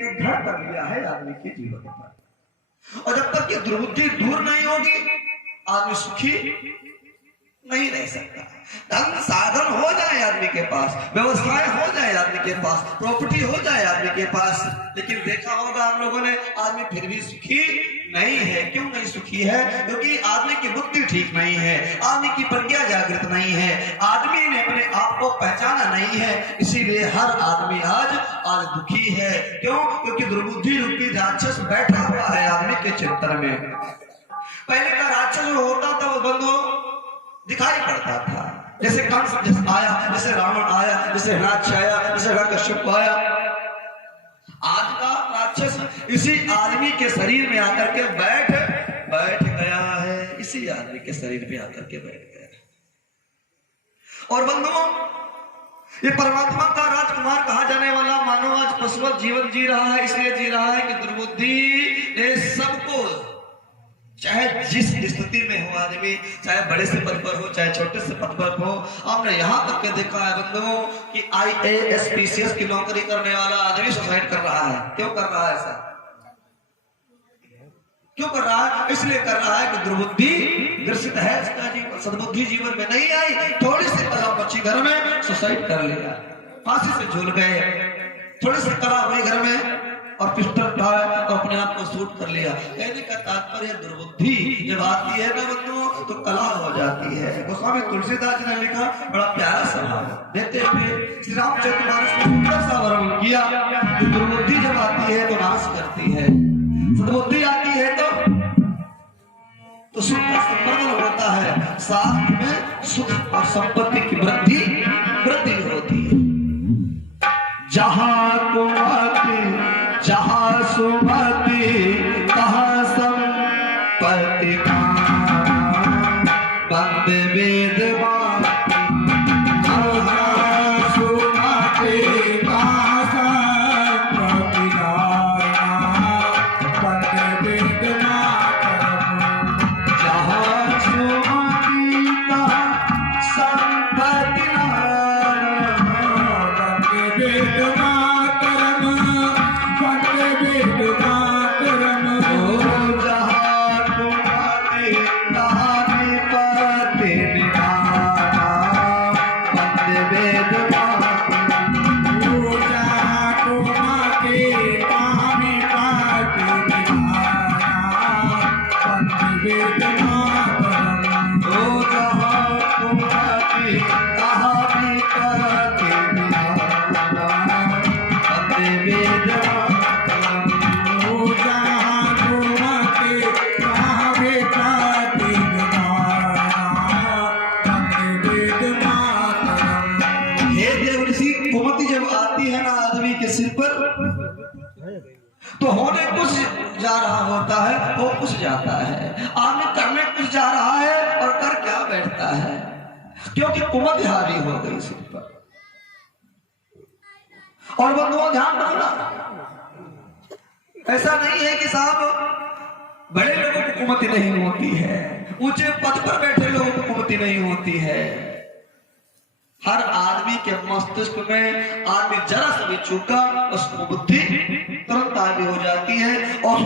एक घर कर लिया है आदमी के जीवन पर। और जब तक ये दुर्बुद्धि दूर नहीं होगी आदमी सुखी नहीं रह सकता। धन साधन हो जाए आदमी के पास, व्यवसाय हो जाए आदमी के पास, प्रॉपर्टी हो जाए आदमी के पास, लेकिन देखा होगा आप लोगों ने आदमी फिर भी सुखी नहीं है। क्यों नहीं सुखी है? क्योंकि आदमी की बुद्धि ठीक नहीं है, आदमी की प्रज्ञा जागृत नहीं है, आदमी ने अपने आप को पहचाना नहीं है। इसीलिए हर आदमी आज दुखी है। क्यों? क्योंकि दुर्बुद्धि रूपी राक्षस बैठा हुआ है आदमी के चित्त में। पहले का राक्षस जो होता था वो बंधु दिखाई पड़ता था, जैसे कंस आया, जैसे रावण आया, जैसे हिरण्याक्ष आया, जैसे हिरण्यकश्यप आया। आज का राक्षस इसी आदमी के शरीर में आकर के बैठ गया है, इसी आदमी के शरीर में आकर के बैठ गया है। और बंधुओं, ये परमात्मा का राजकुमार कहा जाने वाला मानव आज पशुवत जीवन जी रहा है। इसलिए जी रहा है कि दुर्बुद्धि ने सबको, चाहे जिस स्थिति में हो आदमी, चाहे बड़े से पद पर हो चाहे छोटे से पद पर हो, आपने यहां तक के देखा है बंधुओं कि IAS PCS की नौकरी करने वाला आदमी सुसाइड कर रहा है। क्यों कर रहा है ऐसा? क्यों कर रहा है? इसलिए कर रहा है कि दुर्बुद्धि ग्रसित है इसका जीवन, सद्बुद्धि जीवन में नहीं आई। थोड़ी सी कला बची घर में, सुसाइड कर लिया, फांसी से झूल गए। थोड़ी सी कला हुई घर में और पिस्टल उठाया और अपने आप को शूट कर लिया। कहने का तात्पर्य दुर्बुद्धि जब आती है ना बंधुओं तो कला हो जाती है। गोस्वामी तुलसीदास जी ने लिखा, बड़ा प्यारा सवाल देते हुए श्री रामचरित मानस में सुंदर सा वर्णन किया। दुर्बुद्धि जब आती है तो नाश करती है, सद्बुद्धि आती है तो सुख का संवर्धन होता है, साथ में सुख और संपत्ति की वृद्धि होती है। जहां को जहां सुमति तहां संपत्ति बंद वेद तो होने कुछ जा रहा होता है, वो कुछ जाता है। आदमी करने कुछ जा रहा है और कर क्या बैठता है, क्योंकि कुमति हारी हो गई सिर पर। और बंधुओं ध्यान रखना, ऐसा नहीं है कि साहब बड़े लोगों को कुमति नहीं होती है, ऊंचे पद पर बैठे लोगों को कुमति नहीं होती है। हर आदमी के मस्तिष्क में आदमी जरा सा भी चूका उसको बुद्धि तुरंत आगे हो जाती है और